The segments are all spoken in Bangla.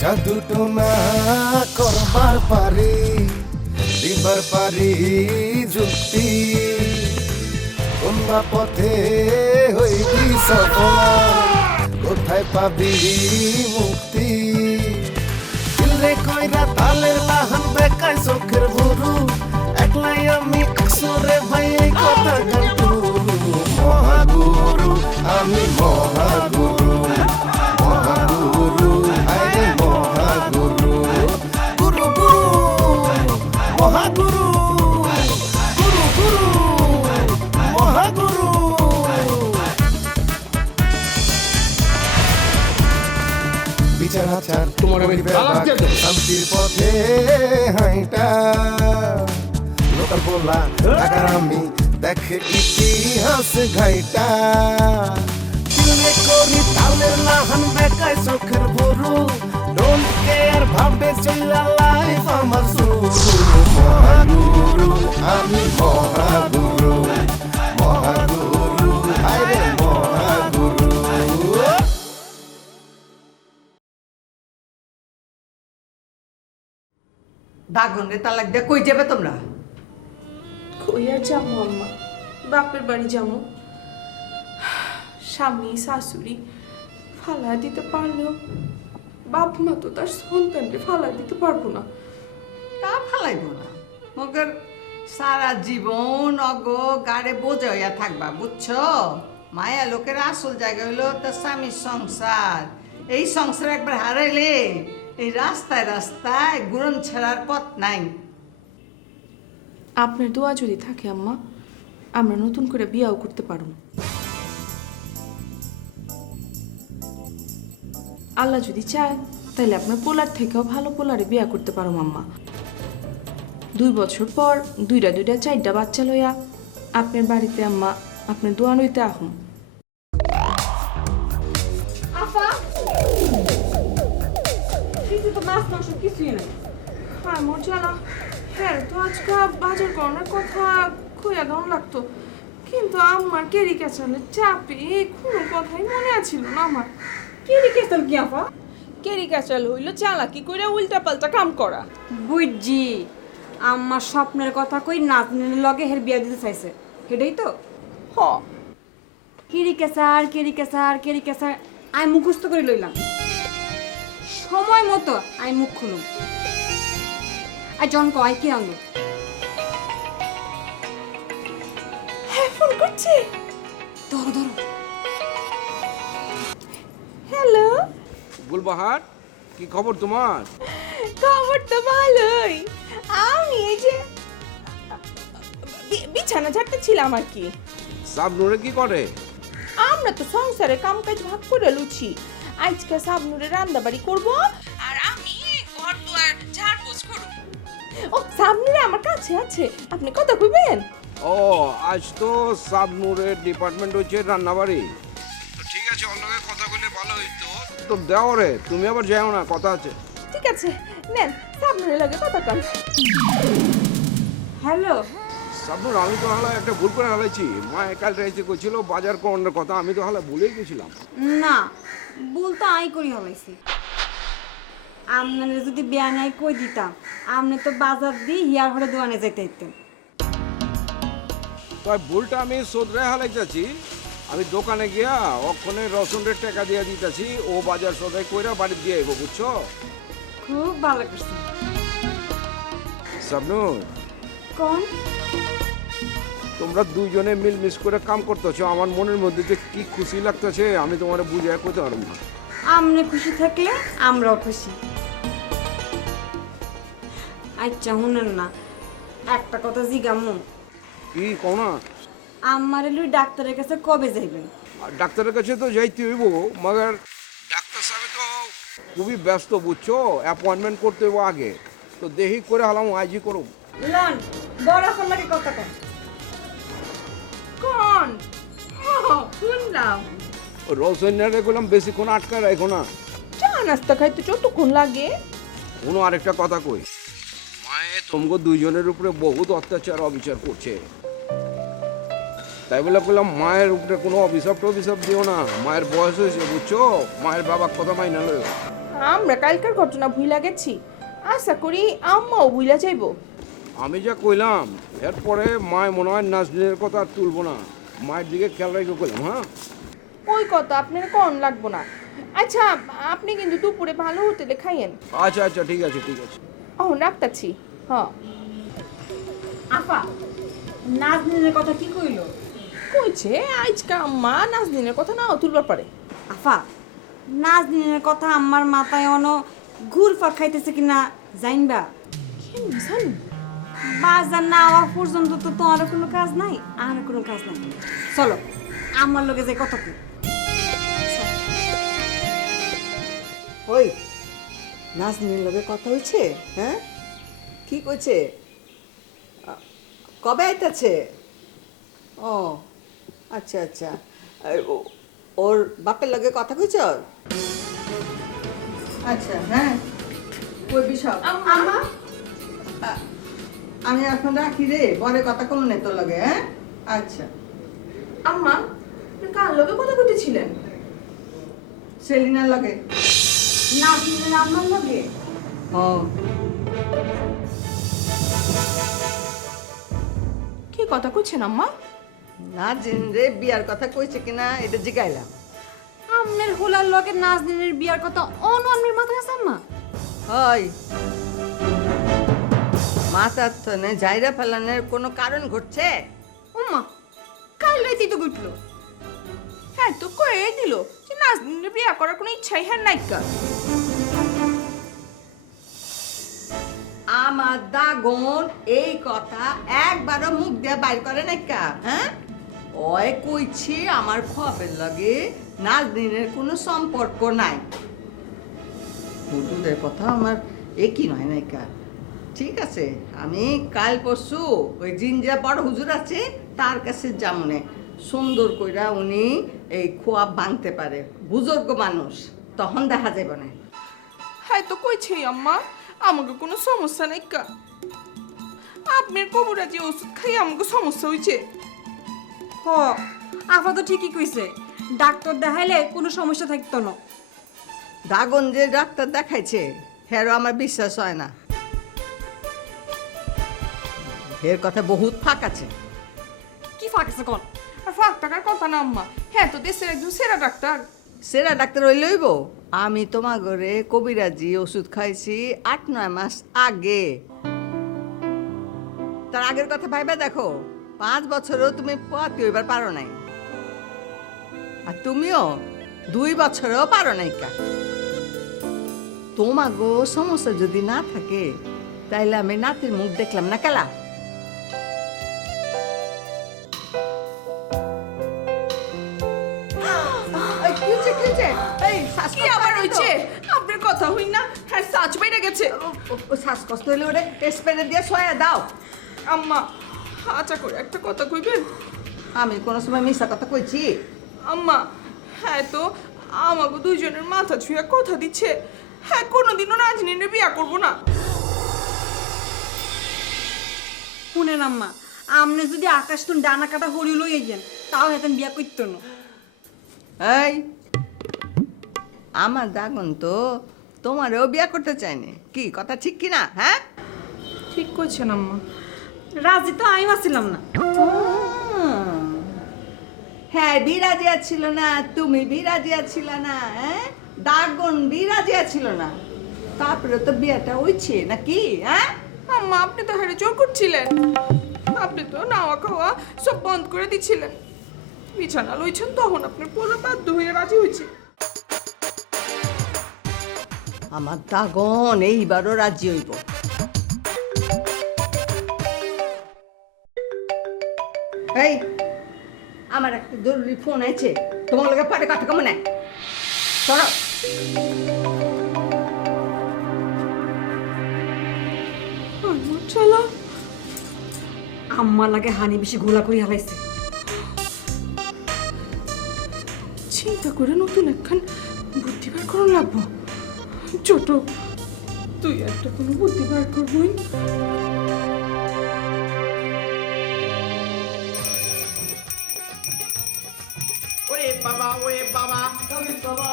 জাদু টোনা করবার পারি, দিবার পারি যুক্তি, কোনবা পথে হইবি সফল, কোথায় পাবি মুক্তি। দিলে কইরা তালের লাহান বেকায় চোখের ভুরু, একলাই আমি আসরে ভাই এই কথা গানটু। মহাগুরু আমি মহাগুরু, মহাগুরু আরে মহাগুরু, গুরু গুরু মহাগুরু, গুরু গুরু মহাগুরু। বিচার আচার তোমার আমি শান্তির পথে হাইটা, লোকাল বলা টাকার আমি দেখে ইতিহাস ঘাইটা। দিলে করি তালের লাহান বেকায় চোখের ভুরু, ডোন্ট কেয়ার ভাবে চইলা লাইফ আমার শুরু। মহাগুরু আমি মহাগুরু, মহাগুরু আরে মহাগুরু। দাগনে তালাক দিয়ে কই যাবে তোমরা? কই আর যাবো আম্মা, বাপের বাড়ি যাবো। স্বামী শাশুড়ি ফালা দিতে পারলেও বাপ মা তো তার সন্তানকে ফালা দিতে পারবো না। তা ফালাইব না, মগর সারা জীবন অগ গাড়ে বোঝা হইয়া থাকবা, বুঝছো? মায়া লোকের আসল জায়গা হইলো তার স্বামীর সংসার। এই সংসার একবার হারাইলে এই রাস্তায় রাস্তায় গুরন ছাড়ার পথ নাই। আপনার দোয়া যদি থাকে আম্মা, আমরা নতুন করে বিয়াও করতে পারব। আল্লাহ যদি চায় তাহলে আপনার পোলার থেকেও ভালো পোলারে বিয়া করতে পারো আম্মা। 2 বছর পর দুইটা 4টা বাচ্চা লইয়া আপনার বাড়িতে আম্মা আপনার দোয়া লইতে আহুম। হ্যাঁ মোর জানা, হ্যাঁ তো আজকে বাজার করার কথা খুঁয়া দাম লাগতো, কিন্তু আমার কেরি ক্যাচালের চাপে কোনো কথাই মনে আছিল না আমার। কেরি ক্যাচাল কি আপা? কেরি ক্যাচাল হইল চালাকি করে উল্টা পাল্টা কাম করা। বুঝছি, আমার স্বপ্নের কথা কই নাতনির লগে হের বিয়া দিতে চাইছে, সেটাই তো? হ, কেরি ক্যাচার কেরি ক্যাচার কেরি ক্যাচার আমি মুখস্থ করে লইলাম, সময় মতো আমি মুখ খুলুম। আর জন কয় কি আনলো? হ্যাঁ ফোন করছে। ধরো ধরো। হ্যালো, গুলবাহার, কি খবর তোমার? খবর তো ভালোই। আমি এই যে বিছানা ঝাড়তেছিলাম আর কি। সাবনুরে কি করে? আমরা তো সংসারে কাম কাজ ভাগ করে লুছি। আজকে সাবনুরে রান্নাবাড়ি করব আর আমি ঘর দুয়ার ঝাড়পোছ করব। ও সাবনুরে আমার কাছে আছে, আপনি কথা কইবেন? ও আজ তো সাবনুরের ডিপার্টমেন্ট হচ্ছে রান্নাবাড়ি। তো ঠিক আছে, অন্য কথা বলে ভালো হইতো। তো দেও রে, তুমি আবার যাও না, কথা আছে। ঠিক আছে, নেন সাবনুরে লাগে কথা কন। হ্যালো সাবনুর, আমি তো হালা একটা ভুল করে হালাইছি। মা কাল রাইতে কইছিল বাজার করানোর কথা, আমি তো হালা ভুলেই গেছিলাম। না, ভুল তো আই করি হলাইছি। আপনারা যদি বিয়া নাই কই দিতাম, আপনি তো বাজার দিয়ে হিয়ার ঘরে দোকানে যাইতে হইতেন। তাই ভুলটা আমি শোধরে হালাইতেছি। আমি দোকানে গিয়া অক্ষণে রসুনের টাকা দিয়ে দিতেছি, ও বাজার সদাই কইরা বাড়ি দিয়ে আইব, বুঝছো? খুব ভালো করছেন। সাবনুর, কোন? তোমরা দুইজনে মিলমিশ করে কাম করতেছো, আমার মনের মধ্যে যে কি খুশি লাগতেছে আমি তোমার বুঝাই কইতে পারবো না। আপনি খুশি থাকলে আমরাও খুশি। আচ্ছা শুনেন না, একটা কথা জিগামু। কি কও না? আমার লুই ডাক্তারের কাছে কবে যাইবেন? আর ডাক্তারের কাছে তো যাইতে হইব, মগর ডাক্তার সাহেব তো খুবই ব্যস্ত, বুঝছো? অ্যাপয়েন্টমেন্ট করতে হইব আগে। তো দেখি করে হালাম, আজই করুম। লন বড় ফলাকে কথা কন। কোন? শুনলাম রসইনারে গেলাম, বেশিক্ষণ আটকায় রাখো না। চা নাস্তা খাইতে যতক্ষণ লাগে। কোনো আরেকটা কথা কই, মায়ে তোমগো দুইজনের উপরে বহুত অত্যাচার অবিচার করছে। তাই বলে বললাম মায়ের উপরে কোনো অভিশাপ টভিশাপ দিও না, মায়ের বয়স হয়েছে বুঝছো, মায়ের বাবার কথা মাইনা লইও। আমরা কালকার ঘটনা ভুইলা গেছি, আশা করি আম্মাও ভুইলা যাইব। আমি যা কইলাম এরপরে মায় মনে হয় নাজনীনের কথা আর তুলবো না, মায়ের দিকে খেয়াল রেখে কইলাম। হ্যাঁ ওই কথা আপনার কোন লাগবো না। আচ্ছা আপনি কিন্তু দুপুরে ভালো হোটেলে খাইয়েন। আচ্ছা আচ্ছা ঠিক আছে ঠিক আছে। রাখতাছি। হ্যাঁ আপা নাজনীনের কথা কি কইলো? কইছে আজকা আম্মা নাজনীনের কথা নাও তুলবার পারে। আফা নাজনীনের কথা আমার মাথায় অনো ঘুরফাক খাইতেছে কিনা জানবা? কেমনি জানো? বাজার না হওয়া পর্যন্ত তো তোমার কোনো কাজ নাই, আর কোনো কাজ নাই। চলো আমার লগে যে কত কি ওই নাজনীনের লগে কথা হয়েছে? হ্যাঁ কি কইছে? কবে আইতাছে? ও আচ্ছা আচ্ছা, আর ওর বাপের লগে কথা কইছ? আচ্ছা হ্যাঁ কই বিষয়? আম্মা আমি এখন রাখি রে, পরে কথা কম নেই তোর লগে। হ্যাঁ আচ্ছা। আম্মা আপনি কার লগে কথা কইতেছিলেন? সেলিনার লগে। নাজনীনের আমার লগে? ও কি কথা কইছেন আম্মা? নাজিন রে বিয়ার কথা কইছে কিনা এটা জিগাইলাম। আমনের হোলার লগে নাজনীনের বিয়ার কথা অন আমার মাথায় আছে আম্মা? হয় মাথার তনে জায়রা ফেলানোর কোনো কারণ ঘটছে? ওমা কাল রাতেই তো ঘটলো। হ্যাঁ তো কয়ে দিল যে নাজনীনের বিয়া করার কোনো ইচ্ছাই হ্যাঁ নাইকা। আমার দাগন এই কথা একবারও মুখ দিয়ে বাইর করে নাইকা। হ্যাঁ ওই কইছি আমার খবের লগে নাজনীনের কোনো সম্পর্ক নাই। হুজুরের কথা আমার একই নয় নাইকা। ঠিক আছে আমি কাল পরশু ওই জিনজা বড় হুজুর আছে তার কাছে যামনে, সুন্দর কইরা উনি এই খোয়াব ভাঙতে পারে, বুজুর্গ মানুষ, তখন দেখা যাবে না। হ্যাঁ তো কইছে আম্মা আমাকে কোনো সমস্যা নাই কা। আপনার কবুরাজি ওষুধ খাই আমাকে সমস্যা হয়েছে। হ আপা তো ঠিকই কইছে, ডাক্তার দেখাইলে কোনো সমস্যা থাকতো না। দাগন যে ডাক্তার দেখাইছে হেরও আমার বিশ্বাস হয় না, এর কথা বহুত ফাঁক আছে। কি ফাঁক আছে কোন? আর ফাঁক টাকার কথা না আম্মা, হ্যাঁ তো দেশের একজন সেরা ডাক্তার। সেরা ডাক্তার হইলে হইব? আমি তোমার ঘরে কবিরাজি ওষুধ খাইছি 8-9 মাস আগে। তার আগের কথা ভাইবা দেখো, 5 বছরও তুমি পথ হইবার পারো নাই, আর তুমিও 2 বছরও পারো নাই কা। তোমাগো সমস্যা যদি না থাকে তাইলে আমি নাতির মুখ দেখলাম না কেলা। কি আবার হইছে? আপনার কথা হই না, হ্যাঁ সাচ বাইরে গেছে। শ্বাসকষ্ট হইলে ওরে স্প্রে দিয়ে শোয়া দাও। আম্মা আচ্ছা করে একটা কথা কইবেন? আমি কোনো সময় মিশা কথা কইছি? আম্মা হ্যাঁ তো আমাকে দুইজনের মাথা ছুঁয়ে কথা দিচ্ছে, হ্যাঁ কোনোদিনও নাজনীনের বিয়া করবো না। শুনেন আম্মা, আমনে যদি আকাশ তুন ডানা কাটা হরি লইয়ে যান তাও হেতেন বিয়া করতো না। এই আমার দাগন তো তোমারও বিয়া করতে চায়নি, কি কথা ঠিক কি না? হ্যাঁ ঠিক কইছেন আম্মা। রাজি তো আমি আসছিলাম না। হ্যাঁ বিরাজিয়া ছিল না, তুমি বিরাজিয়া ছিল না, হ্যাঁ দাগন বিরাজিয়া ছিল না, তারপরে তো বিয়াটা হইছে নাকি? হ্যাঁ আম্মা আপনি তো হেরে জোর করছিলেন, আপনি তো নাওয়া খাওয়া সব বন্ধ করে দিচ্ছিলেন, বিছানা লইছেন তখন আপনার পুরো বাধ্য হয়ে রাজি হয়েছে। আমার দাগন এইবারও রাজি হইব। এই আমার একটা জরুরি ফোন আছে, তোমার লোকের পরে কথা কেমন নাই চলো। চলো আম্মা লাগে হানি বেশি ঘোলা করি হালাইছে। চিন্তা করে নতুন একখান বুদ্ধি বার করুন লাগবো। ছোট তুই একটা কোনো বুদ্ধি বার করবই। বাবা ওরে বাবা তাবিজ বাবা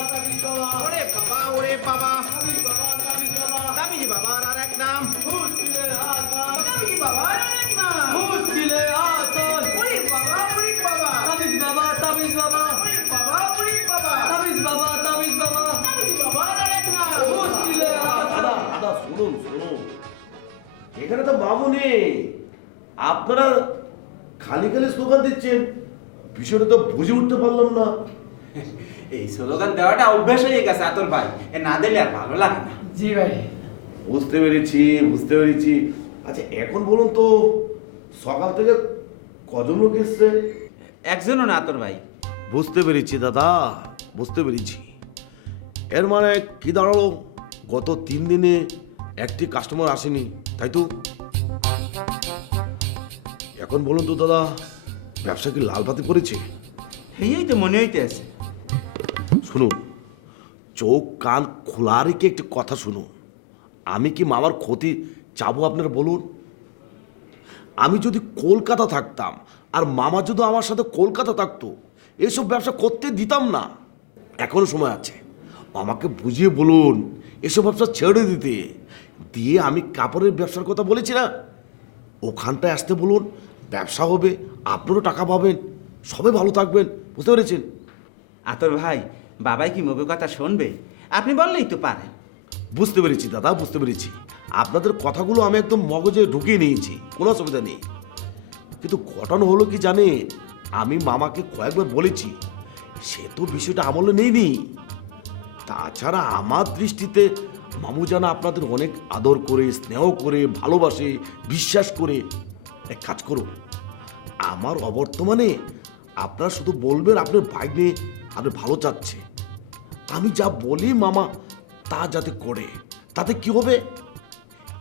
ওরে বাবা ওরে বাবা তাবিজ বাবার আর এক নাম তাবিজ বাবার আর এক নাম ওরে বাবা ওরে বাবা তাবিজ বাবার আর এক নাম দাদা শুনুন এখানে তো মামু নেই, আপনারা খালি খালি স্লোগান দিচ্ছেন, বিষয়টা তো বুঝে উঠতে পারলাম না। এই স্লোগান দেওয়াটা অভ্যাস হয়ে গেছে আতর ভাই, এ না দিলে আর ভালো লাগে না। জি ভাই। বুঝতে পেরেছি। আচ্ছা এখন বলুন তো, সকাল থেকে কজন লোক এসছে? একজনও না আতর ভাই। বুঝতে পেরেছি দাদা, বুঝতে পেরেছি। এর মানে কি দাঁড়ালো, গত 3 দিনে একটি কাস্টমার আসেনি, তাই তো? এখন বলুন তো দাদা, ব্যবসা কি লাল বাতি পড়েছে? এই তো মনে হইতে আছে। শুনুন, চোখ কান খোলা রেখে একটি কথা শুনুন। আমি কি মামার ক্ষতি চাবো আপনারা বলুন? আমি যদি কলকাতা থাকতাম আর মামা যদি আমার সাথে কলকাতা থাকতো, এসব ব্যবসা করতে দিতাম না। এখনো সময় আছে, আমাকে বুঝিয়ে বলুন এসব ব্যবসা ছেড়ে দিতে। দিয়ে আমি কাপড়ের ব্যবসার কথা বলেছি না, ওখানটায় আসতে বলুন, ব্যবসা হবে, আপনারও টাকা পাবেন, সবাই ভালো থাকবেন। বুঝতে পেরেছেন? আতর ভাই, বাবাই কি মুখের কথা শুনবে? আপনি বললেই তো পারেন। বুঝতে পেরেছি দাদা, বুঝতে পেরেছি। আপনাদের কথাগুলো আমি একদম মগজে ঢুকিয়ে নিয়েছি, কোনো অসুবিধা নেই। কিন্তু ঘটনা হলো কি জানেন, আমি মামাকে কয়েকবার বলেছি, সে তো বিষয়টা আমলে নেইনি। তাছাড়া আমার দৃষ্টিতে মামু যেন আপনাদের অনেক আদর করে, স্নেহ করে, ভালোবাসে, বিশ্বাস করে। এক কাজ করুন, আমার অবর্তমানে আপনারা শুধু বলবেন আপনার ভাগ্নে আপনি ভালো চাচ্ছে। আমি যা বলি মামা তা যাতে করে, তাতে কি হবে,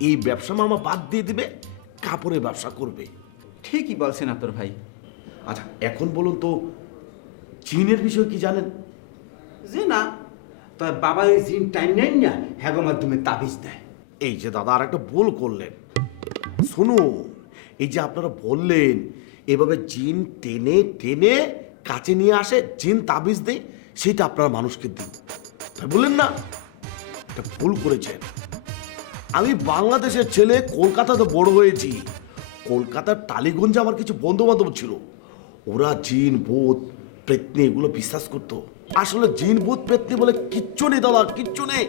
এই ব্যবসা মামা বাদ দিয়ে দিবে, কাপড়ের ব্যবসা করবে। ঠিকই বলছেন আতর ভাই। আচ্ছা এখন বলুন তো, চীনের বিষয়ে কি জানেন? যে না, তোর বাবা ওই জিন টাইম নেন না, হ্যাগো মাধ্যমে তাবিজ দেয়। এই যে দাদা আর একটা ভুল করলেন। শুনুন, এই যে আপনারা বললেন এভাবে জিন টেনে টেনে কাছে নিয়ে আসে, জিন তাবিজ দেয়, সেটা আপনারা মানুষকে দিন, তাই বললেন না? এটা ভুল করেছেন। আমি বাংলাদেশের ছেলে, কলকাতাতে বড় হয়েছি। কলকাতার টালিগঞ্জে আমার কিছু বন্ধু বান্ধব ছিল, ওরা জিন ভূত প্রেতনি এগুলো বিশ্বাস করতো। আসলে জিন ভূত প্রেতনি বলে কিচ্ছু নেই দাদা, কিচ্ছু নেই,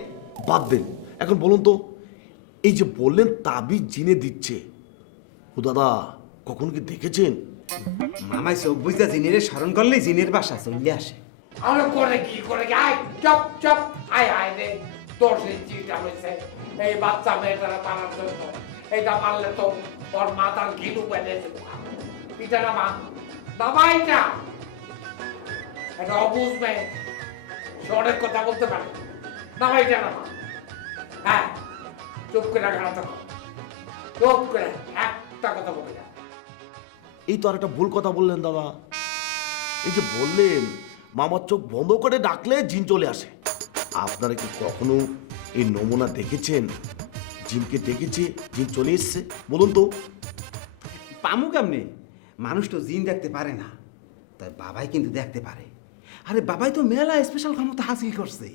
বাদ দেন। এখন বলুন তো, এই যে বললেন তাবিজ জিনে দিচ্ছে, ও দাদা কখন কি দেখেছেন? মামাই চোখ বুঝতে জিনের স্মরণ করলেই জিনের বাসা চলে আসে। আমরা করে কি আয় চপ আয় রে, তোর সেই চিন্তা হয়েছে এই বাচ্চা মেয়েটারা মারার জন্য। এটা মারলে তো ওর মাথার ঘিলু বেঁধে দেবো। এটা না মা, বাবা এটা একটা অবুঝ মেয়ে, সে অনেক কথা বলতে পারে। বাবা এটা না মা, হ্যাঁ চুপ করে রাখা থাকো, চুপ করে একটা কথা বলে না। এই তো আর একটা ভুল কথা বললেন দাদা। এই যে বললেন মামার চোখ বন্ধ করে ডাকলে জিন চলে আসে, আপনারা কি কখনো এই নমুনা দেখেছেন? জিনকে দেখেছে, জিন চলে এসছে, বলুন তো? পামু কেমনে? মানুষ তো জিন দেখতে পারে না, তাই বাবাই কিন্তু দেখতে পারে। আরে বাবাই তো মেলা স্পেশাল ক্ষমতা হাসিল করছে।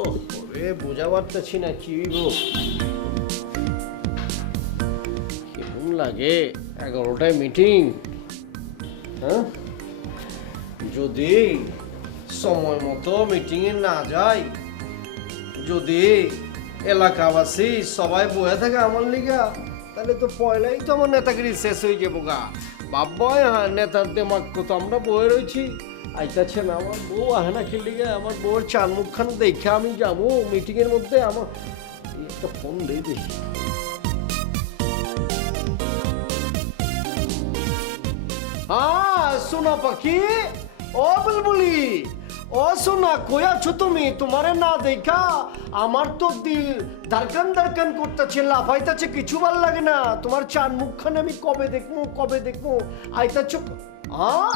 ও রে, বোঝা পারতেছি না কি হইব। কেমন লাগে 11টায় মিটিং, হ্যাঁ? যদি সময় মতো মিটিংয়ে না যাই, যদি এলাকাবাসী সবাই বয়ে থাকে আমার লিগা, তাহলে তো পয়লাই তো আমার নেতাগিরি শেষ হয়ে যাবো গা। বাব্বাই হ্যাঁ, নেতার দেমাগ কত আমরা বয়ে রয়েছি, আইতাছে না আমার বউ, আহে না খেলি গে, আমার বউয়ের চার মুখখান দেখে আমি যাবো মিটিংয়ের মধ্যে। আমার একটা ফোন দিয়ে দেখি। হ্যাঁ সোনা পাখি, ও বুলবুলি, ও সোনা কই আছো তুমি? তোমারে না দেখা আমার তো দিল ধড়কন ধড়কন করতেছে, লাফাইতেছে, কিছু ভাল লাগে না। তোমার চার মুখখানে আমি কবে দেখবো আইতাছ। হ্যাঁ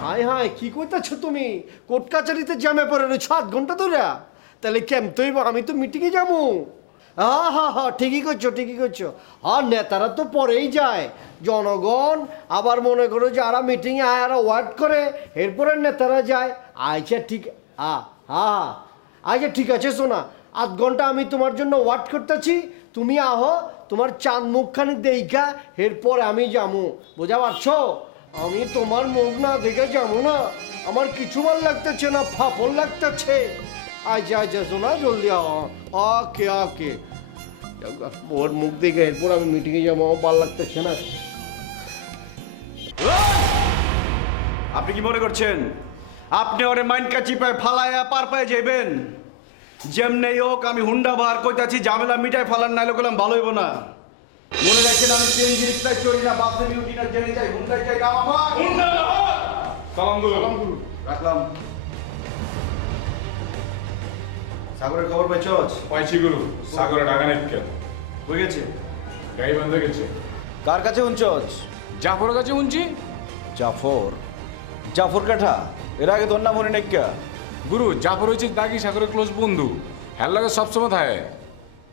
হায় হায়, কি কইতাছো তুমি? কোর্ট কাছারিতে জ্যামে পড়ে রয়েছো 8 ঘন্টা ধরে, তাহলে কেমতই আমি তো মিটিংয়ে যাবো। হ্যাঁ হ্যাঁ হ্যাঁ, ঠিকই করছো। আর নেতারা তো পরেই যায়, জনগণ আবার মনে করো যারা মিটিংয়ে আয় আর ওয়ার্ড করে, এরপরে নেতারা যায়। আচ্ছা ঠিক আচ্ছা ঠিক আছে, শোনা 8 ঘন্টা আমি তোমার জন্য ওয়ার্ড করতেছি, তুমি আহো, তোমার চাঁদ মুখখানি দেইখা এরপরে আমি যাবো, বুঝা পারছো? আমি তোমার মুখ না দেখে যাবো না, আমার কিছু ভাল লাগতেছে না, ফাপড় লাগতেছে। আচ্ছা শোনা, জলদি আও। ওকে ওর মুখ দেখে এরপর আমি মিটিংয়ে যাবো, আমার ভাল লাগতেছে না। আপনি কি মনে করছেন আপনি ওরে মাইন্ড কাচি পায় ফালায়া পার পায়ে যাইবেন? যেমনি হোক আমি হুন্ডা বার কইতাছি, ঝামেলা মিটাই ফালান, নাইলে গেলাম ভালো হইব না। মনে রাখেন আমি সিএনজি রিক্সায় চড়ি না, বাসে উঠি না, জেনে যাই হুন্ডায় যাই, নাম আমার হুন্ডা। সালাম গুরু রাখলাম। সাগরের খবর পাইছস? পাইছি গুরু, সাগরে টাকা নেই কেন? হয়ে গেছে, গাড়ি বন্ধ গেছে। কার কাছে হুনছস? জাফরের কাছে শুনছি। জাফর কাঠা এর আগে তোর নাম মনে নেই কা? গুরু জাফর হয়েছে দাগি সাগরের ক্লোজ বন্ধু, হ্যার লাগে সবসময় থাকে।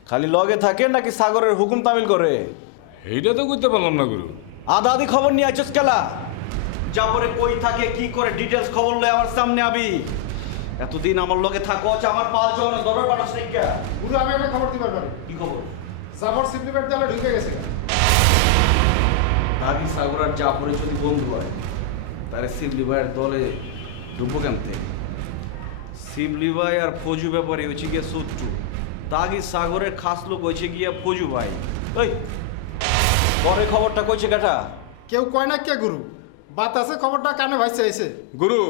খালি লগে থাকে নাকি সাগরের হুকুম তামিল করে? এইটা তো করতে পারলাম না গুরু। আধা আধি খবর নিয়ে আছিস কেলা? জাফরে কই থাকে কি করে ডিটেলস খবর লয় আমার সামনে আবি। এতদিন আমার লগে থাকো, আমার পাল জন দরবার পাঠাস নাই কা? গুরু আমি একটা খবর দিবার পারি। কি খবর? জাফর সিমলিবেট দলে ঢুকে গেছে। দাগি সাগর আর জাফরে যদি বন্ধু হয়, তারে শিবলি ভাইয়ের দলে ঢুকবো কেমতে? শিবলি ভাই আর ফজু ব্যাপারে হচ্ছে গিয়ে শত্রু, দাগি সাগরের খাস লোক হয়েছে গিয়া ফজু ভাই। ওই পরে খবরটা কইছে কাটা? কেউ কয় না কে গুরু, বাতাসে খবরটা কানে ভাইছে আইছে। গুরু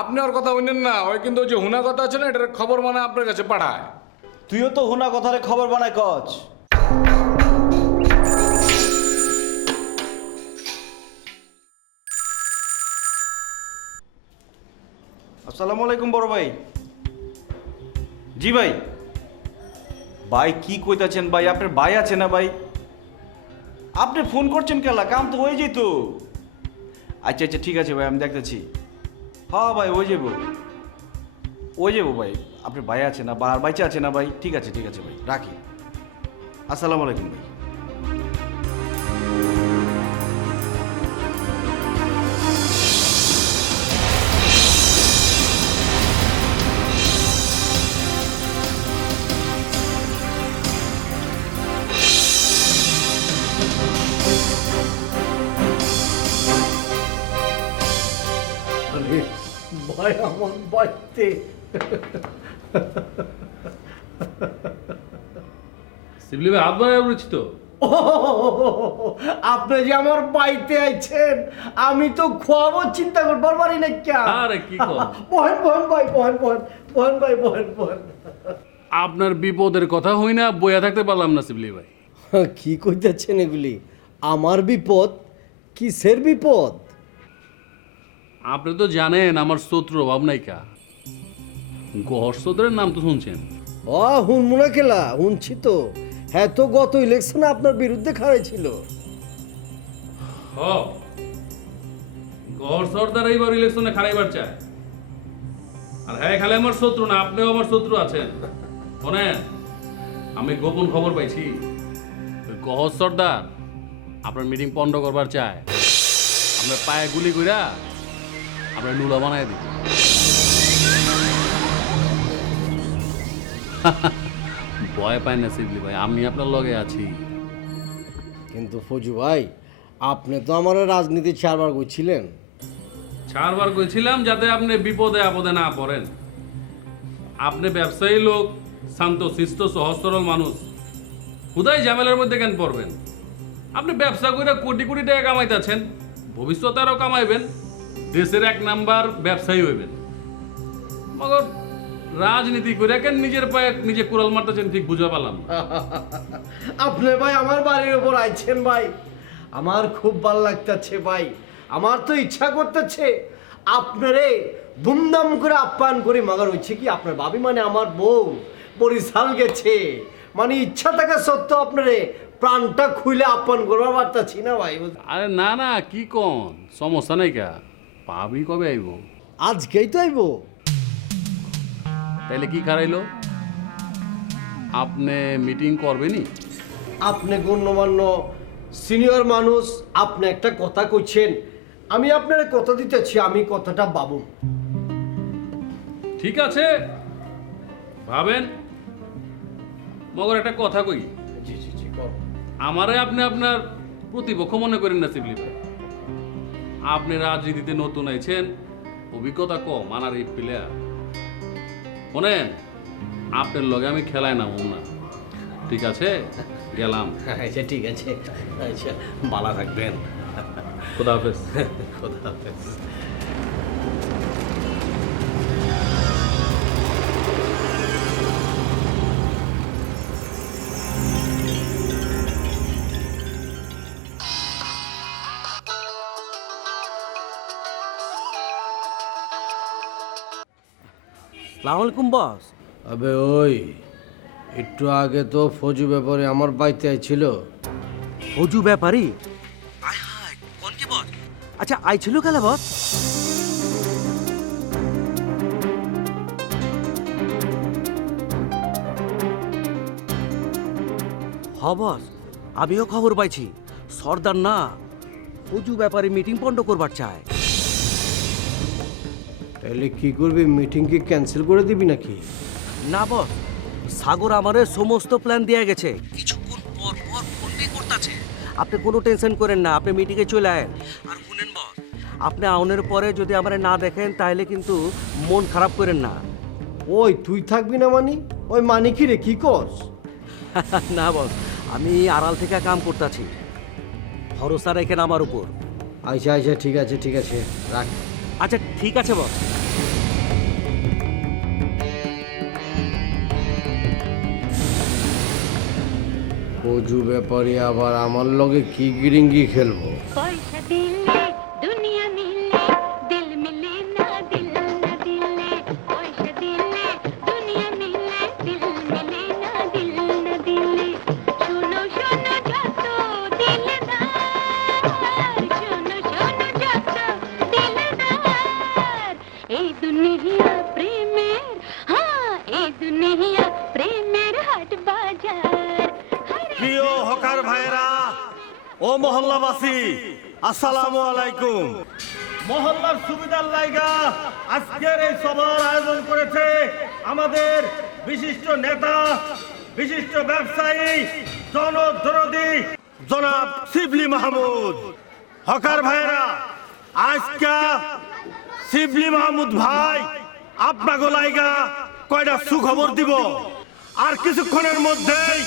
আপনি ওর কথা শুনেন না, ওই কিন্তু ওই যে হুনা কথা আছে না, এটার খবর মানে আপনার কাছে পাঠায়। তুইও তো হুনা কথারে খবর বানায় কচ। আসসালামু আলাইকুম বড় ভাই। জি ভাই। ভাই কি কইতাছেন ভাই? আপনার ভাই আছে না ভাই? আপনি ফোন করছেন কেলা? কাম তো হয়ে যেত। আচ্ছা ঠিক আছে ভাই, আমি দেখতেছি। হ্যাঁ ভাই হয়ে যাবো ভাই। আপনার ভাই আছে না, বাইচে আছে না ভাই? ঠিক আছে ভাই, রাখি। আসসালামু আলাইকুম ভাই। ভাই আমার বাড়িতে শিবলি ভাই হাত বাড়ায় বলেছি তো। আপনি যে আমার বাড়িতে আইছেন, আমি তো খোয়াবো চিন্তা করবার পারি না। আরে কি কর? বহেন ভাই। আপনার বিপদের কথা হই না, বইয়া থাকতে পারলাম না শিবলি ভাই। কি কইতেছেন এগুলি? আমার বিপদ? কিসের বিপদ? আপনি তো জানেন আমার শত্রু ভাবনাইকা গহর সদরের নাম তো শুনছেন। হুনমুনা খেলা শুনছি তো। হ্যাঁ তো গত ইলেকশনে আপনার বিরুদ্ধে খাড়াই ছিল। গহর সর্দার এইবার ইলেকশনে খারাইবার চায়। আর হ্যাঁ খালি আমার শত্রু না, আপনিও আমার শত্রু আছেন। শোনেন, আমি গোপন খবর পাইছি ওই গহর সর্দার আপনার মিটিং পন্ড করবার চায়। আপনার পায়ে গুলি কইরা আপনার নুলা বানায় দিই। ভয় পায় না শিবলি ভাই, আমি আপনার লগে আছি। কিন্তু ফজু ভাই, আপনি তো আমার রাজনীতি 4 বার করছিলেন। 4 বার কইছিলাম যাতে আপনি বিপদে আপদে না পড়েন। আপনি ব্যবসায়ী লোক, শান্ত শিষ্ট সহজ সরল মানুষ, খুদাই ঝামেলার মধ্যে কেন পড়বেন? আপনি ব্যবসা করে কোটি কোটি টাকা কামাইতেছেন, ভবিষ্যতে আরও কামাইবেন, দেশের 1 নাম্বার ব্যবসায়ী হইবেন। মগর রাজনীতি করে কেন নিজের পায়ে নিজে কুড়াল মারতেছেন ঠিক বুঝা পারলাম। আপনি ভাই আমার বাড়ির উপর আইছেন ভাই, আমার খুব ভালো লাগতেছে ভাই। আমার তো ইচ্ছা করতেছে আপনারে ধুমধাম করে আপ্যায়ন করি। মাগার হচ্ছে কি, আপনার ভাবি মানে আমার বউ বরিশাল গেছে, মানে ইচ্ছা থাকা সত্ত্বেও আপনারে প্রাণটা খুলে আপ্যায়ন করবার পারতাছি না ভাই। আরে না কি কোন সমস্যা নাই কা, পাবি কবে আইব? আজকেই তো আইব। তাইলে কি খারাইলো? আপনি মিটিং করবেনই? আপনি গণ্যমান্য সিনিয়র মানুষ, আপনি একটা কথা কইছেন, আমি আপনার কথা দিতেছি, আমি কথাটা বাবু। ঠিক আছে, ভাবেন। মগর একটা কথা কই, জি জি জি, করো। আমারে আপনি আপনার প্রতিপক্ষ মনে করেন না শিবলি ভাই। আপনি রাজনীতিতে নতুন আইছেন, অভিজ্ঞতা কম, আনার এই প্লেয়ার। শোনেন, আপনার লগে আমি খেলায় নামব না, ঠিক আছে? গেলাম। আচ্ছা ঠিক আছে, আচ্ছা ভালো থাকবেন। খোদা হাফেজ। খোদা হাফেজ। সালাম আলাইকুম বস। আবে ওই একটু আগে তো ফৌজু ব্যাপারে আমার বাড়িতে ছিল। ফৌজু ব্যাপারী? আয় হায়, কোন কি বস? আচ্ছা আইছিল কালে বস? হ বস, আমিও খবর পাইছি। সর্দার না ফৌজু ব্যাপারে মিটিং পন্ড করবার চায়। তাহলে কি করবি, মিটিং কি ক্যান্সেল করে দিবি নাকি? না বস, সাগর আমারে সমস্ত প্ল্যান দিয়ে গেছে, কিছুক্ষণ পর পর ফোন পে করতেছে। আপনি কোনো টেনশন করেন না, আপনি মিটিংয়ে চলে আয়েন। আর শুনেন বস, আপনি আউনের পরে যদি আমারে না দেখেন তাহলে কিন্তু মন খারাপ করেন না। ওই তুই থাকবি না মানি? ওই মানি কি রে, কি করস? না বস, আমি আড়াল থেকে কাম করতেছি, ভরসা রেখেন আমার উপর। আচ্ছা আচ্ছা ঠিক আছে ঠিক আছে, রাখ। আচ্ছা ঠিক আছে বস। ফৌজু ব্যাপারে আবার আমার লগে কি গিরিঙ্গি খেলবো? পয়সা দিলে দুনিয়া মিলে, দিল মিলে না, দিল না দিলে। পয়সা দিলে দুনিয়া মিলে, দিল মিলে না, দিল না দিলে। শোনো শোনো যত দিলদার, শোনো শোনো যত দিলদার। এই দুনিয়া প্রেমের, হ্যাঁ এই দুনিয়া প্রেমের হাট বাজার। প্রিয় হকার ভাইরা ও মহল্লাবাসী, আসসালামু আলাইকুম। মহল্লার সুবিধার লাইগা আজকের এই সভার আয়োজন করেছে আমাদের বিশিষ্ট নেতা, বিশিষ্ট ব্যবসায়ী, জনদরদি জনাব শিবলি মাহমুদ। হকার ভাইরা, আজকে শিবলি মাহমুদ ভাই আপনাকে লাইগা কয়টা সুখবর দিব। আর কিছুক্ষণের মধ্যেই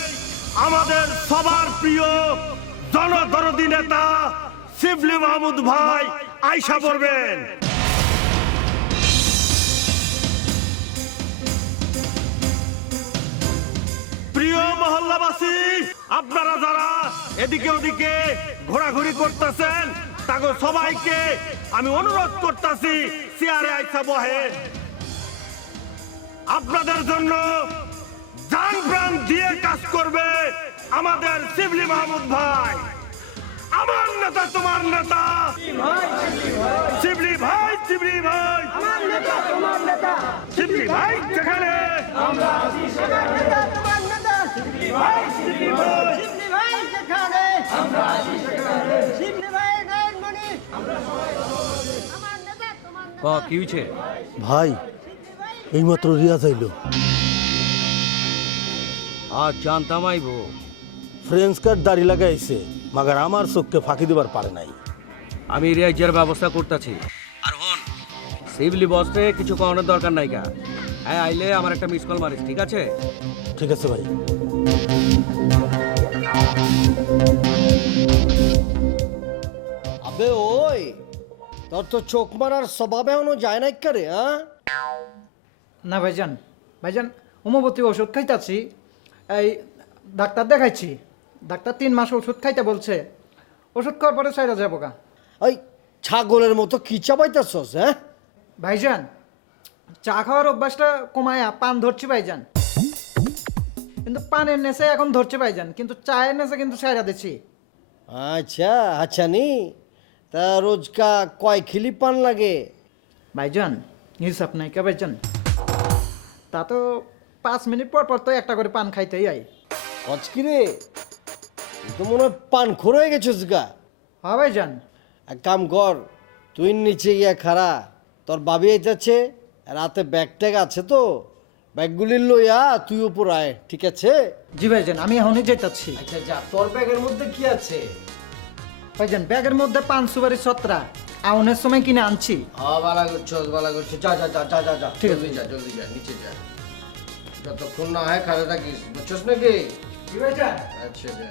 আমাদের সবার প্রিয় জনদরদি নেতা শিবলি মাহমুদ ভাই আইসা পড়বেন। প্রিয় মহল্লাবাসী, আপনারা যারা এদিকে ওদিকে ঘোরাঘুরি করতেছেন তাকে সবাইকে আমি অনুরোধ করতেছি চেয়ারে আইসা বহেন। আপনাদের জন্য জান প্রাণ দিয়ে কাজ করবে আমাদের শিবলি মাহমুদ ভাই। আমার নেতা তোমার নেতা শিবলি ভাই, শিবলি ভাই আমার নেতা তোমার নেতা, শিবলি ভাই যেখানে আমরা আছি সেখানে তোমার নেতা, শিবলি ভাই, শিবলি ভাই, শিবলি ভাই যেখানে আমরা আছি সেখানে, শিবলি ভাই গায়নমণি আমরা সবাই আমার নেতা তোমার নেতা। কি হয়েছে ভাই? এইমাত্র রিয়াজ আইলো। আর জানতাম আইব। ফ্রেঞ্চ কার্ড দাড়ি লাগাইছে, মাগার আমার চোখকে ফাঁকি দেবার পারে নাই। আমি রিয়াজের ব্যবস্থা করতেছি। আর হন, শিবলি বসে কিছু করানোর দরকার নাই গা। হ্যাঁ আইলে আমার একটা মিস কল মারিস, ঠিক আছে? ঠিক আছে ভাই। আবে ওই তোর তো চোখ মারার স্বভাব এখনো যায় না করে, হ্যাঁ? না ভাইজান, ভাইজান হোমিওপ্যাথি ওষুধ খাইতাছি, এই ডাক্তার দেখাইছি, ডাক্তার 3 মাস ওষুধ খাইতে বলছে, ওষুধ খাওয়ার পরে সাইরা যাবো গা। ওই ছাগলের মতো কি চাবাইতেছস? হ্যাঁ ভাইজান, চা খাওয়ার অভ্যাসটা কমায়া পান ধরছি ভাইজান, কিন্তু পানের নেশে এখন ধরছে ভাইজান, কিন্তু চায়ের নেশে কিন্তু সাইরা দিচ্ছি। আচ্ছা আচ্ছা নি, তা রোজকা কয় খিলি পান লাগে? ভাইজান হিসাব নাই কা ভাইজান, তা তো 5 মিনিট পর পর তো একটা করে পান খাইতেই আই। আজকে রে তুই তো মনে হয় পান খোর হয়ে গেছিস গা। হ্যাঁ ভাইজান। এক কাম কর, তুই নিচে গিয়া খাড়া, তোর বাবি আইতাছে, রাতে ব্যাগ ট্যাগ আছে তো, ব্যাগগুলি লইয়া তুই উপর আয়, ঠিক আছে? জি ভাইজান, আমি এখনই যেতেছি। আচ্ছা যা, তোর ব্যাগের মধ্যে কি আছে? ভাইজান ব্যাগের মধ্যে পান সুপারি ছত্রা আউনের সময় কিনে আনছি। বালা করছস, বালা করছস, যা যা যা যা যা যা, ঠিক আছে। জলদি যা, নিচে যা, যতক্ষণ না হয় খাড়া থাকিস, বুঝছস নাকি? জি ভাইজান। আচ্ছা যা।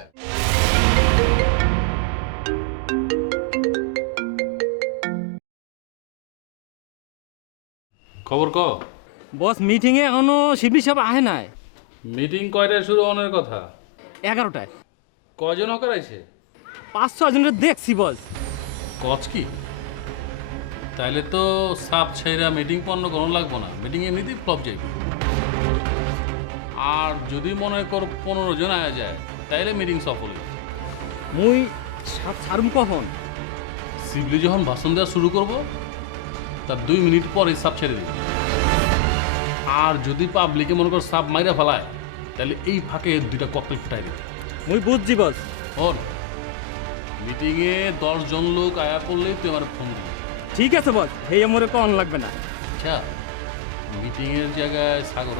খবর ক বস মিটিংয়ে এখনো শিবলি সাহেব আহে নাই। মিটিং কয়টায় শুরু হওয়ার কথা? 11টায়। কয়জন করাইছে? 5-6 জনের দেখছি বস। কচ কি? তাইলে তো সাপ ছাইরা মিটিং পণ্য কোনো লাগবো না, মিটিং এমনিতেই ফ্লপ যাইবে। আর যদি মনে কর 15 জন আয়া যায় তাইলে মিটিং সফল হইবে। মুই সারুম কখন? শিবলি যখন ভাষণ দেওয়া শুরু করব তার 2 মিনিট পরে সাপ ছেড়ে দিবে। আর যদি পাবলিকে মনে কর সাপ মাইরা ফেলায় তাহলে এই ফাঁকে 2টা ককটেল ফুটাই দিবে। মুই বুঝছি বস। ওর মিটিংয়ে 10 জন লোক আয়া করলে তুই আমার ফোন দিবি। ঠিক আছে বস, এই আমরে কন লাগবে না। আচ্ছা, মিটিংয়ের জায়গায় সাগর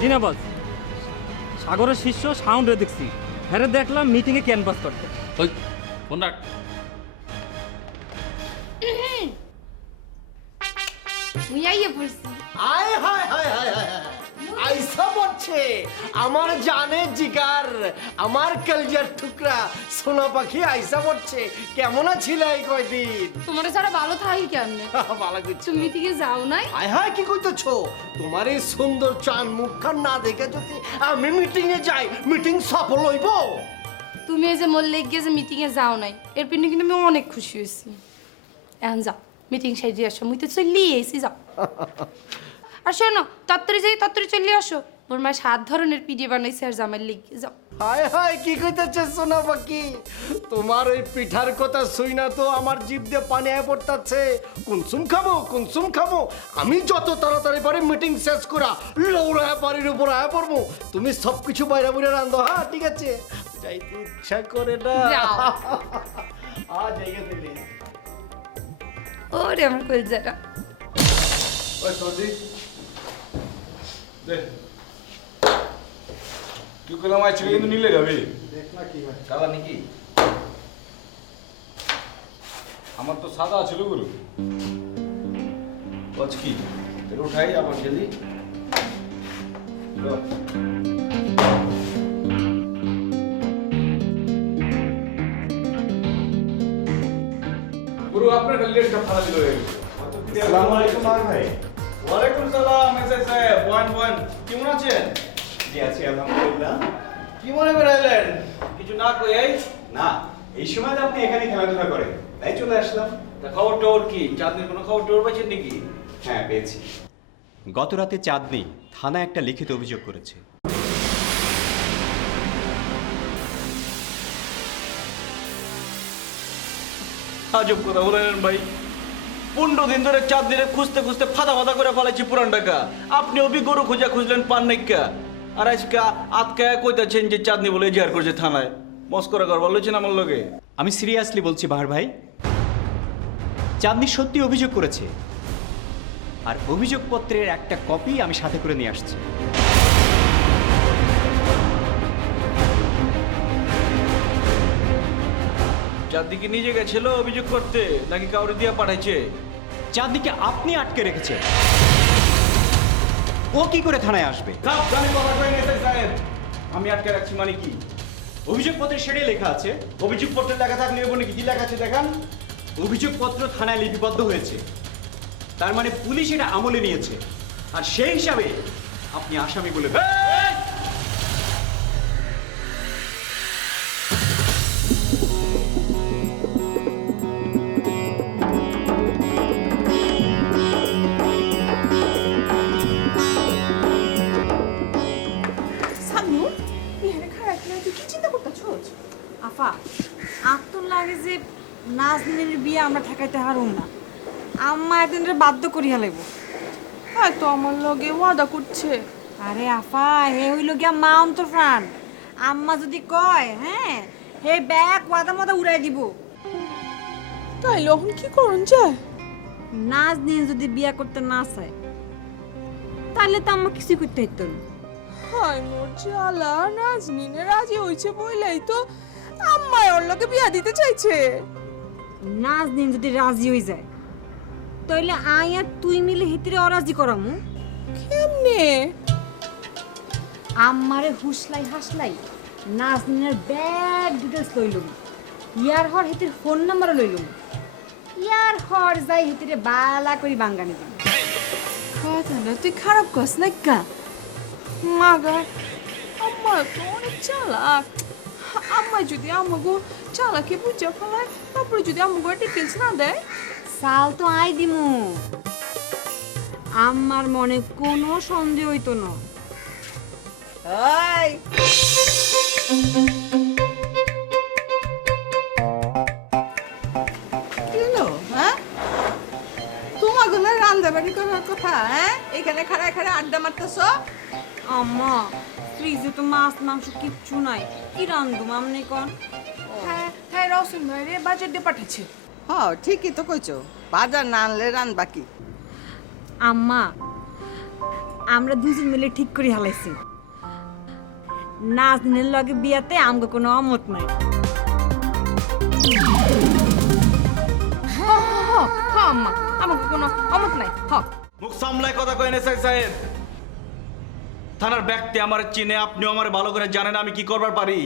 জি না বস, সাগরের শিষ্য সাউন্ডে দেখছি, হ্যাঁ দেখলাম মিটিংয়ে ক্যানভাস করতে। ওই ফোন রাখ। মুই আইয়া পড়ছি। আয় হায় হায় হায় হায় হায়, আইসা পড়ছে আমার জানে জিগার, আমার কলজার টুকরা সোনা পাখি আইসা পড়ছে। কেমন আছিল এই কয়দিন? তোমার ছাড়া ভালো থাকি কেমনে? ভালো করছি। তুমি মিটিংয়ে যাও নাই? আয় হায় কি কইতেছো? তোমার এই সুন্দর চাঁদ মুখখান না দেখে যদি আমি মিটিং এ যাই, মিটিং সফল হইব? তুমি এই যে মল্লে গিয়ে যে মিটিংয়ে যাও নাই, এর পিছনে কিন্তু আমি অনেক খুশি হয়েছি। এখন যাও, মিটিং সাইজে আসো, মুই তো চলি এসি যাও। আর শোনো, তত্তরি চলে আসো, মোর মা 7 ধরনের পিঠে বানাইছে আর জামাই লেগে যাও। হায় হায় কি কইতেছে সোনা পাখি? তোমার ওই পিঠার কথা শুই না তো আমার জিভ দিয়ে পানি আয় পড়তাছে। কুনসুম খাবো। আমি যত তাড়াতাড়ি পারি মিটিং শেষ করা লৌড়ায় পারির উপর আয় পড়বো। তুমি সব কিছু বাইরে বাইরে রান্ধো, হ্যাঁ ঠিক আছে? যাইতে ইচ্ছা করে না। যাও। যাইয়া দিলি। ওরে আমার কলজাটা। ওই সর্দি দে, তুই কইলাম আজ ছেলে কিন্তু নিলে যাবি। দেখ না কি হয়। কালা নাকি? আমার তো সাদা ছিল গুরু। আজ কি তেল উঠাই আবার জলদি গুরু, আপনার লিস্টটা ফালা দিল হয়ে গেছে। আসসালামু আলাইকুম ভাই। ওয়ালাইকুম সালাম এসআই সাহেব। বয়েন কেমন আছেন? জি আছি আলহামদুলিল্লাহ। কি মনে করে এলেন? কিছু না কই এই? না, এই সময় আপনি এখানে খেলাধুলা করেন, তাই চলে আসলাম। তা খবর টবর কি? চাঁদনির কোনো খবর টবর পাচ্ছেন নাকি? হ্যাঁ পেয়েছি। গত রাতে চাঁদনি থানায় একটা লিখিত অভিযোগ করেছে। আজব কথা বলেন ভাই। 15 দিন ধরে চাঁদনিরে খুঁজতে খুঁজতে ফাদা করে ফেলাইছি পুরান টাকা। আপনি অভি গরু খুঁজলেন পান নাইকা, আর আজকে আটকায় কইতাছেন যে চাঁদনি বলে এজাহার করছে থানায়। মস্করা করবার লইছেন আমার লগে? আমি সিরিয়াসলি বলছি বাহার ভাই, চাঁদনি সত্যি অভিযোগ করেছে, আর অভিযোগপত্রের একটা কপি আমি সাথে করে নিয়ে আসছি। চাঁদনি কি নিজে গেছিল অভিযোগ করতে নাকি কাউরে দিয়া পাঠাইছে? চাঁদনিকে আপনি আটকে রেখেছেন, ও কি করে থানায় আসবে? আমি আটকে রাখছি মানে কি? অভিযোগপত্রে সেটাই লেখা আছে। অভিযোগপত্রে লেখা থাকলে এবার নাকি কি লেখা আছে দেখান। অভিযোগপত্র থানায় লিপিবদ্ধ হয়েছে, তার মানে পুলিশ এটা আমলে নিয়েছে, আর সেই হিসাবে আপনি আসামি বলে। আফা, আত্মর লাগে যে নাজনীনের বিয়ে আমরা ঠেকাইতে হারুম না। আম্মা একদিন বাধ্য করিয়া লাগবো। হ্যাঁ তো আমার লগে ওয়াদা করছে আরে আফা হে হইল গিয়া মা অন্তর প্রাণ। আম্মা যদি কয় হ্যাঁ হে ব্যাগ ওয়াদা মদা উড়াই দিব। তাইলে এখন কি করুন যায়? নাজনীন যদি বিয়া করতে না চায় তাহলে তো আম্মা কিছু করতে হইতো না। হাই মোর জ্বালা, নাজনীনে রাজি হইছে বইলাই তো আম্মাই ওর লগে বিয়া দিতে চাইছে। নাজনীন যদি রাজি হয়ে যায় তাহলে আই আর তুই মিলে হিতরে অরাজি করামু। কেমনে? আম্মারে হুসলাই হাসলাই নাজনীনের ব্যাগ ডিটেলস লইলুম, ইয়ার হর হিতির ফোন নাম্বার লইলুম, ইয়ার হর যাই হিতিরে বালা করি বাঙ্গানি দিম। কথা না তুই খারাপ কস না কা মাগার আম্মা তো অনেক চালাক। আম্মা যদি আমাগো চালাকে বুঝে ফেলায় তারপরে যদি আমাগো ডিটেলস না দেয় সাল তো আই দিমু। আম্মার মনে কোনো সন্দেহ হইতো না। এই কি হলো, হ্যাঁ? তোমাকে না রান্না বাড়ি করার কথা, হ্যাঁ? এখানে খাড়ায় খাড়ায় আড্ডা মারতেছ। আম্মা ফ্রিজে তো মাছ মাংস কিচ্ছু নাই, কি রান্ধুম আমনে কোন? হ্যাঁ হ্যাঁ রসুন ভাই রে বাজার দিয়ে পাঠাচ্ছে। হ্যাঁ ঠিকই তো কইছো, বাজার না আনলে রান্না কি? আম্মা আমরা দুজন মিলে ঠিক করে হালাইছি, নাজনীনের লগে বিয়াতে আমগো কোনো অমত নাই। হ্যাঁ আম্মা আমাকে কোনো অমত নাই। হ্যাঁ মুখ সামলায় কথা কয়েন এসআই সাহেব। থানার ব্যক্তি আমার চিনে, আপনিও আমার ভালো করে জানেন আমি কি করবার পারি।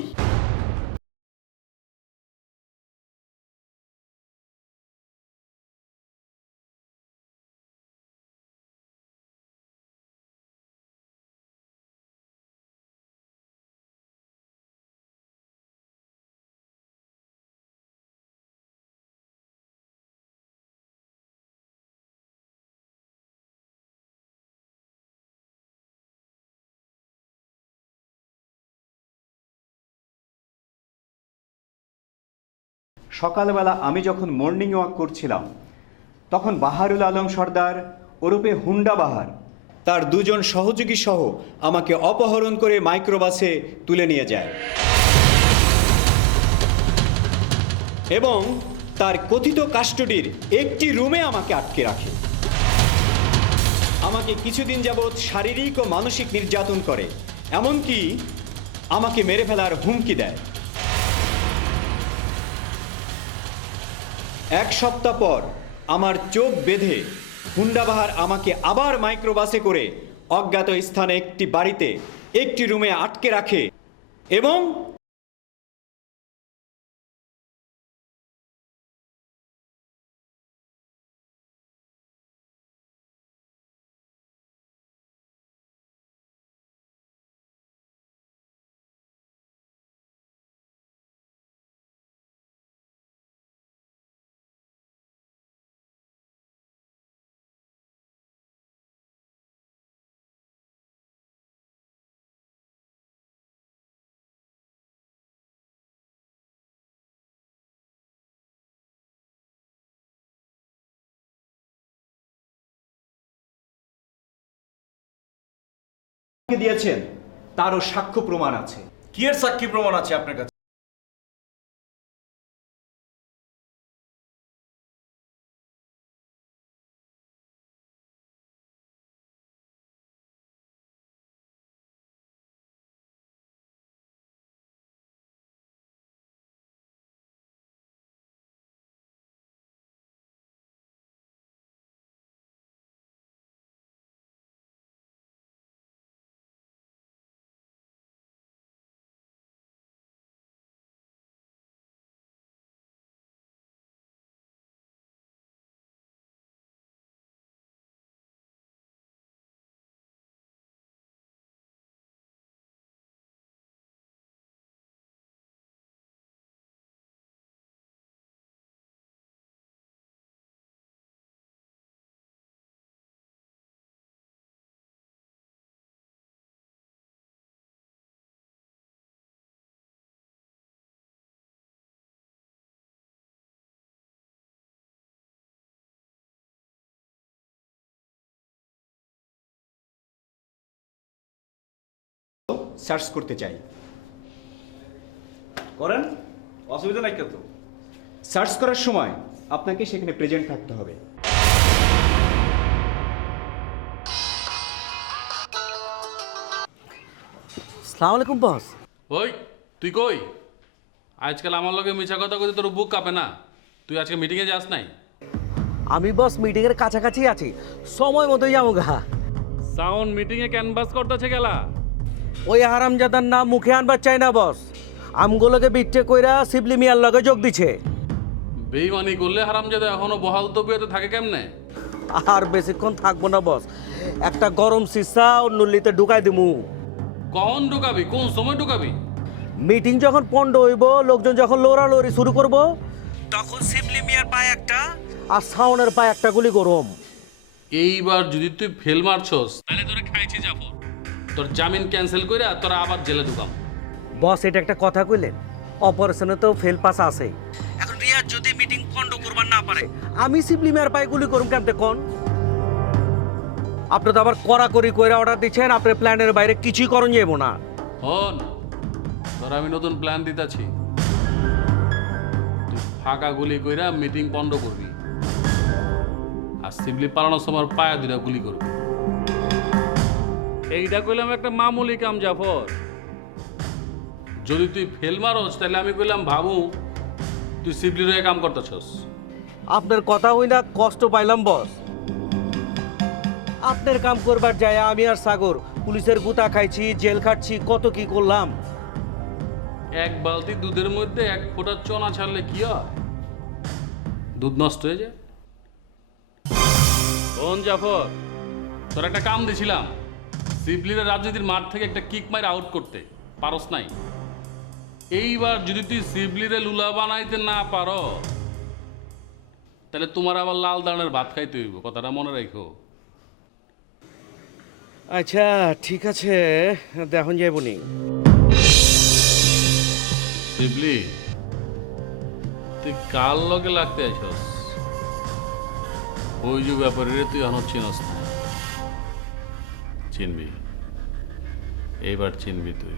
সকালবেলা আমি যখন মর্নিং ওয়াক করছিলাম তখন বাহারুল আলম সর্দার ওরূপে হুন্ডা বাহার তার দুজন সহযোগী সহ আমাকে অপহরণ করে মাইক্রোবাসে তুলে নিয়ে যায় এবং তার কথিত কাস্টডির একটি রুমে আমাকে আটকে রাখে। আমাকে কিছুদিন যাবৎ শারীরিক ও মানসিক নির্যাতন করে, এমনকি আমাকে মেরে ফেলার হুমকি দেয়। এক সপ্তাহ পর আমার চোখ বেঁধে হুন্ডাবাহার আমাকে আবার মাইক্রোবাসে করে অজ্ঞাত স্থানে একটি বাড়িতে একটি রুমে আটকে রাখে এবং দিয়েছেন তারও সাক্ষ্য প্রমাণ আছে। কি এর সাক্ষী প্রমাণ আছে আপনার কাছে? সার্চ করতে চাই। করেন, অসুবিধা নাই কিন্তু। সার্চ করার সময় আপনাকে সেখানে প্রেজেন্ট থাকতে হবে। আসসালামু আলাইকুম বস। ওই তুই কই? আজকাল আমার লগে মিছা কথা কইতে তোর বুক কাঁপে না? তুই আজকে মিটিংয়ে যাস নাই? আমি বস মিটিংয়ের কাছাকাছি আছি, সময় মতোই যাবো গা। সাউন্ড মিটিংয়ে ক্যানভাস করতেছে গেলা? ওই হারামজাদার নাম মুখে আনবার চাই না বস। আমগুলোকে বিট্টে কইরা শিবলি মিয়ার লগে যোগ দিছে। বেইমানি করলে হারামজাদা এখনো বহাল তবিয়তে থাকে কেমনে? আর বেশিক্ষণ থাকবো না বস, একটা গরম সিসা ওর নল্লিতে ঢুকাই দিমু। কখন ঢুকাবি? কোন সময় ঢুকাবি? মিটিং যখন পন্ড হইব, লোকজন যখন লড়ালড়ি শুরু করব, তখন শিবলি মিয়ার পায়ে একটা আর সাউনের পায়ে একটা গুলি গরম। এইবার যদি তুই ফেল মারছস তাহলে তোরে খাইছি জাফর। তোর জামিন ক্যান্সেল কইরা তোরা আবার জেলে ঢুকাম। বস এটা একটা কথা কইলেন, অপারেশনে তো ফেল পাস আছে। এখন রিয়াজ যদি মিটিং পন্ড করবার না পারে, আমি শিবলি মিয়ার পায়ে গুলি করুম কেমতে কোন? আপনি তো আবার কড়াকড়ি কইরা অর্ডার দিচ্ছেন, আপনার প্ল্যানের বাইরে কিছুই করণ যাইব না। হন, তোর আমি নতুন প্ল্যান দিতাছি। তুই ফাঁকা গুলি কইরা মিটিং বন্ধ করবি, আর শিবলি পালানোর সময় পায়া দুটা গুলি করবি। এইটা কইলাম একটা মামুলি কাম জাফর। যদি তুই ফেল মারস তাহলে আমি কইলাম ভাবু তুই শিবলির হয়ে কাম করতেছস। আপনার কথা হই না কষ্ট পাইলাম বস। আপনার কাম করবার যায় আমি আর সাগর পুলিশের গুতা খাইছি, জেল খাটছি, কত কি করলাম। এক বালতি দুধের মধ্যে এক ফোঁটা চনা ছাড়লে কি হয়? দুধ নষ্ট হয়ে যায়। শোন জাফর, তোর একটা কাম দিছিলাম, শিবলির রাজনীতির মাঠ থেকে একটা কিক মাইর আউট করতে পারস নাই। এইবার যদি তুই শিবলিরে লুলা বানাইতে না পারো তাহলে তোমার আবার লাল দানের ভাত খাইতে হইব, কথাটা মনে রাখো। আচ্ছা ঠিক আছে, দেখুন যাইবনি। শিবলি, তুই কার লগে লাগতে আইছস? ওই যে ব্যাপারে তুই এখন চিনস না। চিনবি, এইবার চিনবি তুই।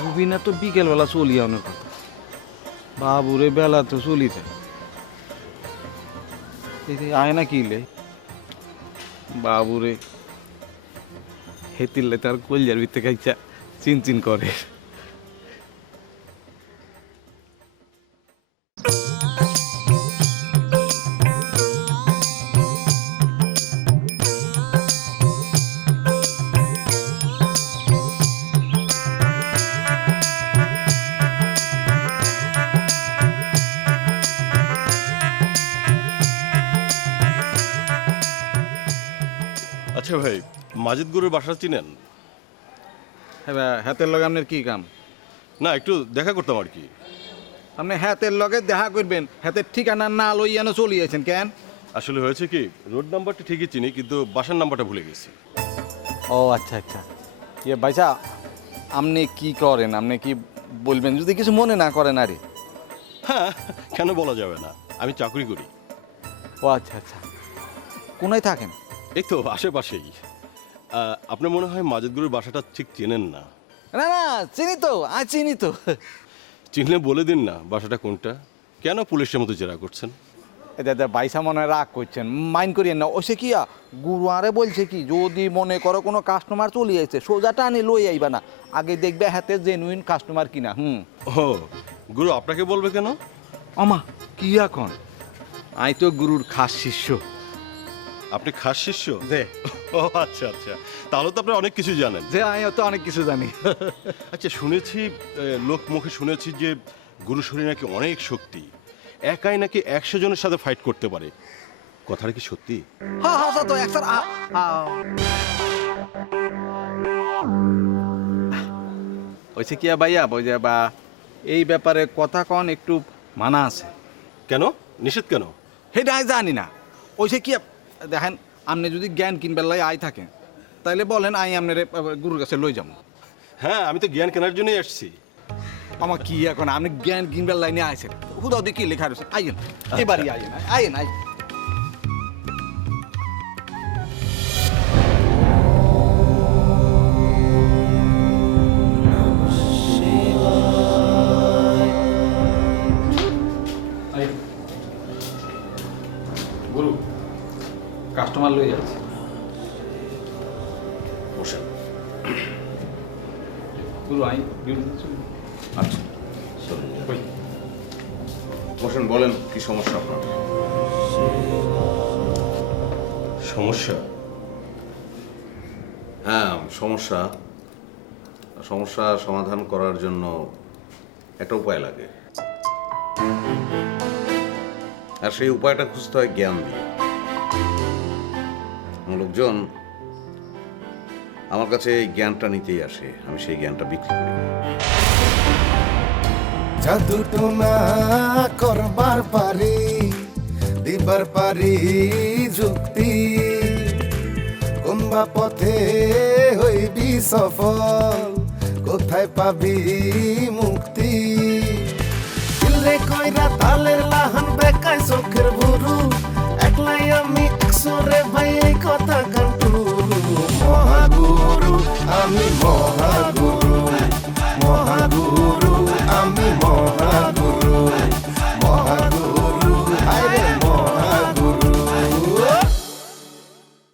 রুবিনা তো বিকেলবেলা চলিয়া অনেক কথা, বাবুরে বেলা তো চলিতে আয় না কিলে বাবুরে হেতিলে তার কলজার ভিতরে খাইছা চিনচিন করে। আচ্ছা ভাই, মাজিদ গুরুর বাসা চিনেন? হ্যাঁ, হাতের লগে আপনার কি কাম? না, একটু দেখা করতাম আর কি। আপনি হাতের লগে দেখা করবেন, হাতের ঠিকানা না লইয়ানো চলিয়েছেন কেন? আসলে হয়েছে কি, রোড নাম্বারটা ঠিকই চিনি কিন্তু বাসার নাম্বারটা ভুলে গেছি। ও আচ্ছা আচ্ছা, ইয়ে ভাইসা আপনি কি করেন? আপনি কি বলবেন যদি কিছু মনে না করেন? আরে হ্যাঁ, কেন বলা যাবে না, আমি চাকরি করি। ও আচ্ছা আচ্ছা, কোনায় থাকেন? এই তো আশেপাশেই। আপনার মনে হয় মাজিদ গুরুর বাসাটা ঠিক চেনেন না? না না, চিনি তো, চিনি তো। চিনলে বলে দিন না বাসাটা কোনটা। কেন পুলিশের মতো জেরা করছেন? দাদা বাইসা মনে হয় রাগ করছেন, মাইন্ড করিয়েন না। ওসে কি গুরু আরে বলছে কি, যদি মনে করো কোনো কাস্টমার চলে যাচ্ছে সোজা টানি লই আইবা না, আগে দেখবে হাতে জেনুইন কাস্টমার কিনা। ও গুরু আপনাকে বলবে কেন? আমা কি এখন, আই তো গুরুর খাস শিষ্য। আপনি খাস শিষ্য? ও আচ্ছা আচ্ছা, তাহলে তো আপনি অনেক কিছু জানেন। যে আমি তো অনেক কিছু জানি। আচ্ছা, শুনেছি, লোক মুখে শুনেছি যে গুরু শরীরে নাকি অনেক শক্তি, একাই নাকি 100 জনের সাথে ফাইট করতে পারে। কথাটা কি সত্যি? হ্যাঁ হ্যাঁ তো এক স্যার ওইসে কি ভাইয়া বুঝে বা এই ব্যাপারে কথা কন একটু মানা আছে। কেন? নিষেধ কেন? সেটা আমি জানি না। ওইসে কি দেখেন, আপনি যদি জ্ঞান কিনবার লাই আই থাকেন তাইলে বলেন আমি আপনার গুরুর কাছে লই যাবো। হ্যাঁ, আমি তো জ্ঞান কেনার জন্যই আসছি। আমার কি এখন আপনি জ্ঞান কিনবার লাইনে আইছেন, হুদাও দিয়ে কি লেখা রয়েছে? আইন এবারই আইন আইন আইন। গুরু কাস্টমার লই আছে। বসেন। গুরু আই আচ্ছা বসেন, বলেন কি সমস্যা আপনার? সমস্যা? হ্যাঁ সমস্যা। সমস্যা সমাধান করার জন্য একটা উপায় লাগে, আর সেই উপায়টা খুঁজতে হয় জ্ঞান দিয়ে। লোকজন আমার কাছে এই জ্ঞানটা নিতেই আসে, আমি সেই জ্ঞানটা বিক্রি করি। জাদু টোনা করবার পারি, দিবার পারি যুক্তি, কোনবা পথে হইবি সফল, কোথায় পাবি মুক্তি। দিলরে কইরা তালের লাহান বেকায় চোখের ভুরু, একলাই আমি একশো রে ভাই এই কথা কান্টু।